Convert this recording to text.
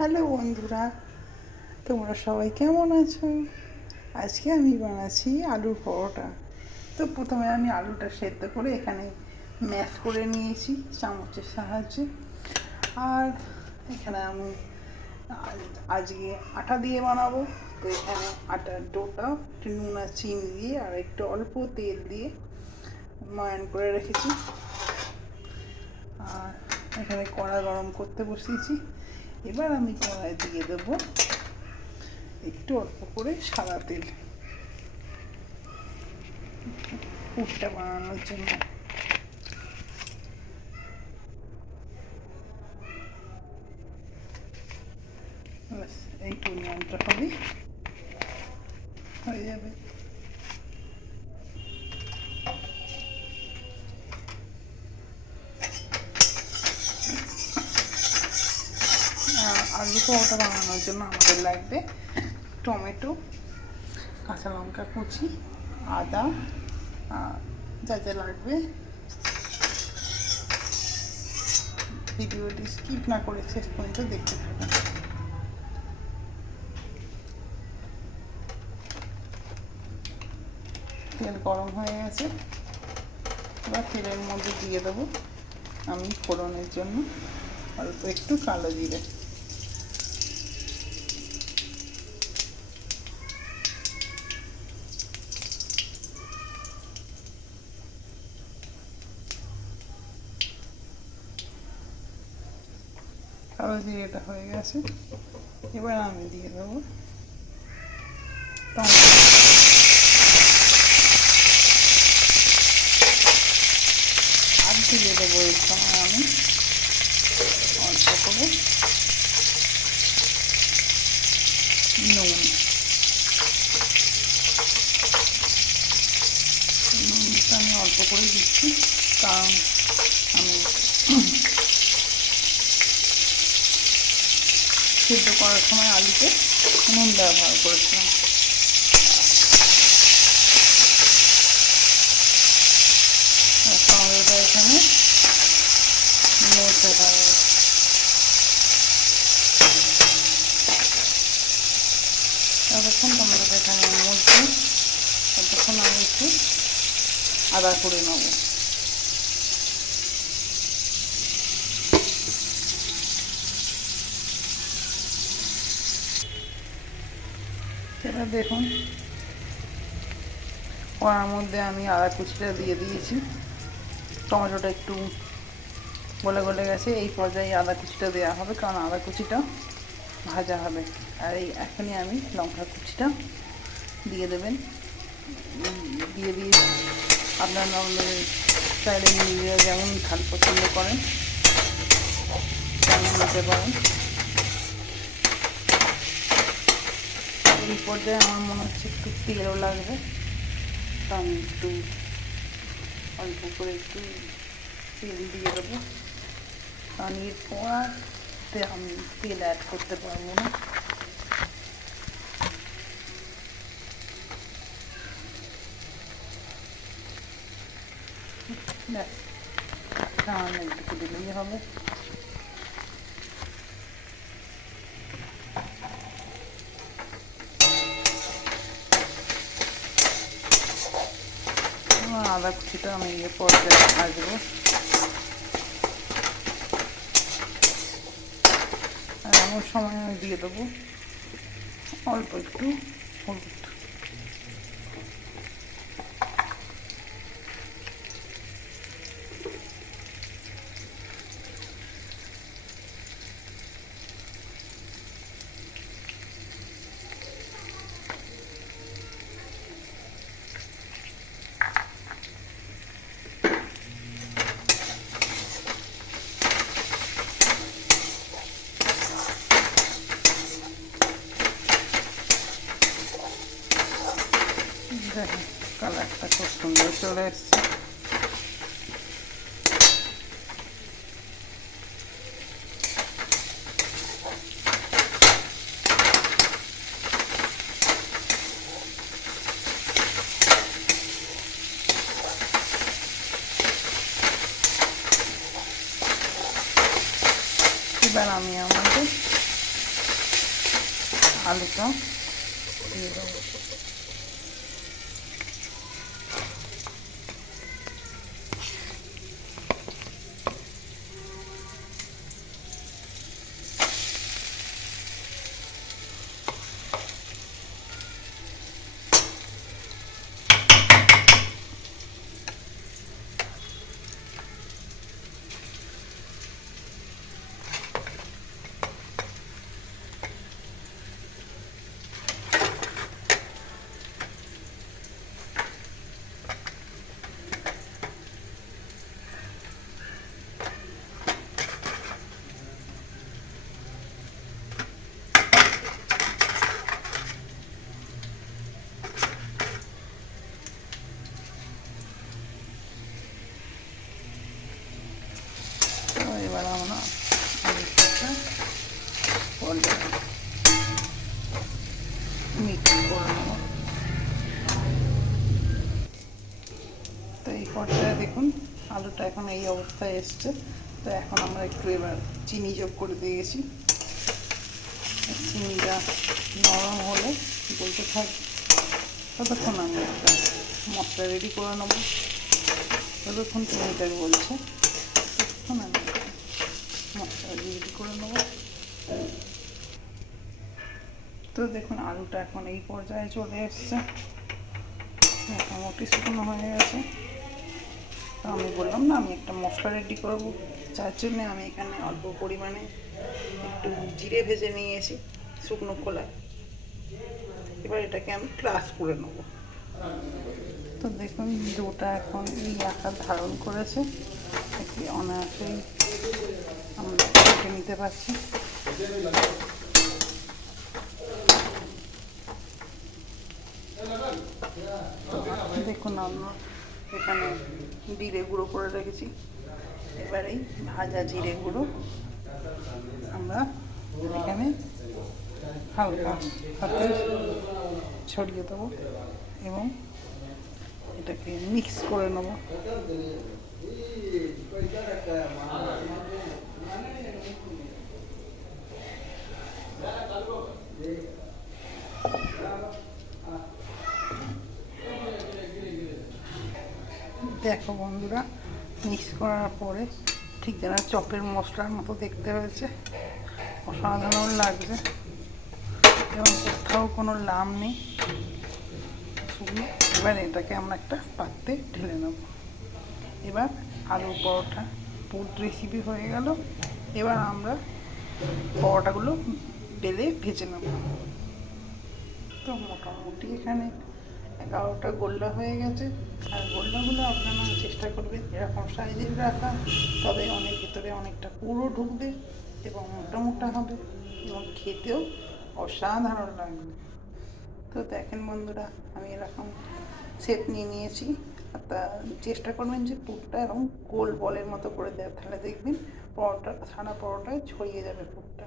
Hello বন্ধুরা, তোমরা সবাই কেমন আছো? আজকে আমি বানাচ্ছি আলুর পরোটা। তো প্রথমে আমি আলুটা সেদ্ধ করে এখানে ম্যাশ করে নিয়েছি চামচের সাহায্যে। আর এখানে আমি আজকে আটা দিয়ে বানাবো। তো এখানে আটার ডোটা একটু নুন আর চিনি দিয়ে আর একটু অল্প তেল দিয়ে ময়ান করে রেখেছি। আর এখানে কড়া গরম করতে বসিয়েছি। এবার আমি কড়াই দিয়ে দেবো একটু অল্প করে সাদা তেল পুরটা বানানোর জন্য। ব্যাস এই পরিমাণটা হয়ে যাবে। আলু পরোটা বানানোর জন্য আমাদের লাগবে টমেটো, কাঁচা লঙ্কা কুচি, আদা, যা যা লাগবে। ভিডিওটি স্কিপ না করে শেষ পর্যন্ত দেখতে থাকুন। তেল গরম হয়ে গেছে। এবার তেলের মধ্যে দিয়ে দেবো আমি ফোড়নের জন্য অল্প একটু কালো জিরে। কালো জিরেটা হয়ে গেছে। এবার আমি দিয়ে দেবো টমেটো। আর দিয়ে দেবো এর সময় আমি অল্প করে নুন। নুনটা আমি অল্প করে দিচ্ছি কারণ আমি সিদ্ধ করার সময় আলুতে নুন ব্যবহার করেছিলাম। টমেটোটা এখানে নড়তে হবে। ততক্ষণ টমেটোটা এখানে মরছে, ততক্ষণ আমি একটু আদা করে নেব। সেটা দেখুন কড়ার মধ্যে আমি আদা কুচিটা দিয়ে দিয়েছি। টমেটোটা একটু গলে গলে গেছে। এই পর্যায়ে আদা কুচিটা দেওয়া হবে কারণ আদা কুচিটা ভাজা হবে। আর এই এখনই আমি লঙ্কা কুচিটা দিয়ে দেবেন। দিয়ে আপনার নর্মাল চাইলে নিজেরা যেমন ঝাল পছন্দ করেন তেমন নিতে পারেন। এই পর্যায়ে আমার মনে হচ্ছে একটু তেলও লাগবে, তো আমি একটু অল্প করে একটু তেল দিয়ে দেবো কারণ এরপরে আমি তেল অ্যাড করতে পারবো না। ব্যাস সামান্য একটু দিলেই হবে। আদা কুচিটা আমি এর পর্যায়ে ভাজবো। আর এমন সময় আমি দিয়ে দেবো অল্প একটু হলুদ। দেখেন কালারটা খুব সুন্দর চলে এসছে। এবার আমি আমাদের আলুটা দিয়ে দেবো। এবার আমরা আলুটা মিক্স করে নেব। তো এই পর্যায়ে দেখুন আলুটা এখন এই অবস্থায় এসছে। তো এখন আমরা একটু এবার চিনি যোগ করে দিয়েছি। চিনিটা নরম হলে বলতে থাকবে, ততক্ষণ আমি একটা মশলা রেডি করে নেব। যতক্ষণ চিনিটা বলছে ততক্ষণ আমি মশলা রেডি করে নেব। তো দেখুন আলুটা এখন এই পর্যায়ে চলে এসছে, মোটামুটি শুকনো হয়ে গেছে। তো আমি বললাম না আমি একটা মশলা রেডি করব, যার জন্যে আমি এখানে অল্প পরিমাণে একটু জিরে ভেজে নিয়েছি শুকনো খোলায়। এবার এটাকে আমি ক্রাশ করে নেব। তো দেখুন ডোটা এখন এই আকার ধারণ করেছে, একে অনায়াসেই আমরা কেটে নিতে পারছি। দেখুন আমরা এখানে জিরে গুঁড়ো করে রেখেছি। এবার এই ভাজা জিরে গুঁড়ো আমরা এখানে হালকা হাতে ছড়িয়ে দেবো এবং এটাকে মিক্স করে নেব। দেখো বন্ধুরা, মিক্স করার পরে ঠিক যেন চপের মশলার মতো দেখতে হয়েছে, অসাধারণ লাগছে এবং কোথাও কোনো লাম নেই, শুকনো। এবার এটাকে আমরা একটা পাত্রে ঢেলে নেব। এবার আলু পরোটা পুর রেসিপি হয়ে গেল। এবার আমরা পরোটাগুলো বেলে ভেজে নেব। তো মোটামুটি এখানে 11টা গোল্লা হয়ে গেছে। আর গোল্লাগুলো আপনারা চেষ্টা করবেন এরকম সাইজের রাখা, তবে অনেক ভিতরে অনেকটা পুরো ঢুকবে এবং মোটা মোটা হবে এবং খেতেও অসাধারণ লাগবে। তো দেখেন বন্ধুরা, আমি এরকম শেপ নিয়ে নিয়েছি। তা চেষ্টা করবেন যে পুরটা এরকম গোল বলের মতো করে দেওয়া, তাহলে দেখবেন পরোটা সারা পরোটায় ছড়িয়ে যাবে পুরটা।